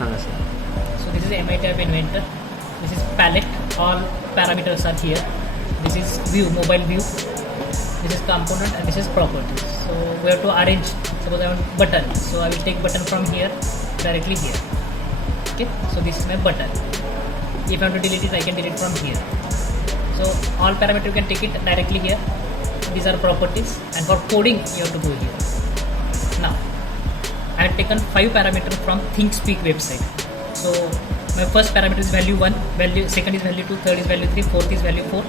Sanga sir. So this is MIT App Inventor. This is palette. All parameters are here. This is view, mobile view. This is component and this is properties. So we have to arrange. Suppose I want button. So I will take button from here directly here. Okay. So this is my button. If I want to delete it, I can delete from here. So all parameters you can take it directly here. These are properties, and for coding you have to go here. Now I have taken 5 parameters from ThinkSpeak website. So my first parameter is value 1, value second is value 2, third is value 3, fourth is value 4,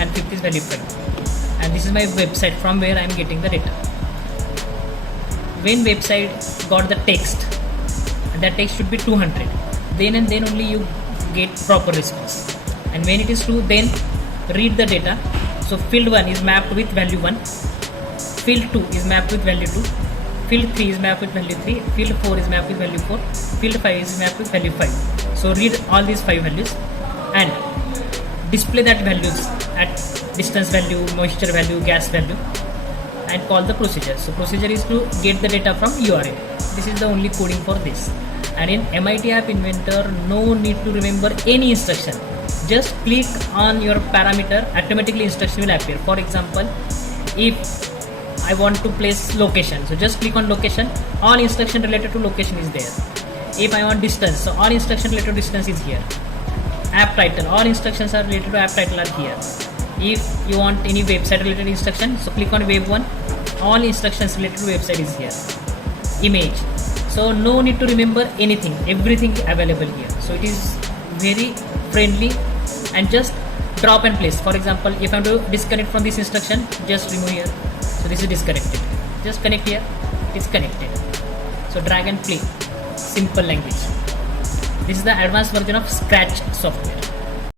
and fifth is value 5. And this is my website from where I am getting the data. When website got the text, that text should be 200. Then and then only you get proper response. And when it is true, then read the data. So field 1 is mapped with value 1, field 2 is mapped with value 2, field 3 is mapped with value 3, field 4 is mapped with value 4, field 5 is mapped with value 5. So read all these 5 values and display that values at distance value, moisture value, gas value, and call the procedure. So procedure is to get the data from URL. This is the only coding for this. And in MIT App Inventor, no need to remember any instruction. Just click on your parameter, automatically instruction will appear. For example, if I want to place location, so just click on location, all instruction related to location is there. If I want distance, so all instruction related to distance is here. App title, all instructions are related to app title are here. If you want any website related instruction, so click on web 1, all instructions related to website is here. Image, so no need to remember anything, everything available here. So it is very friendly, and just drop and place. For example, if I am to disconnect from this instruction, just remove here. So this is disconnected. Just connect here, it is connected. So drag and play, simple language. This is the advanced version of Scratch software.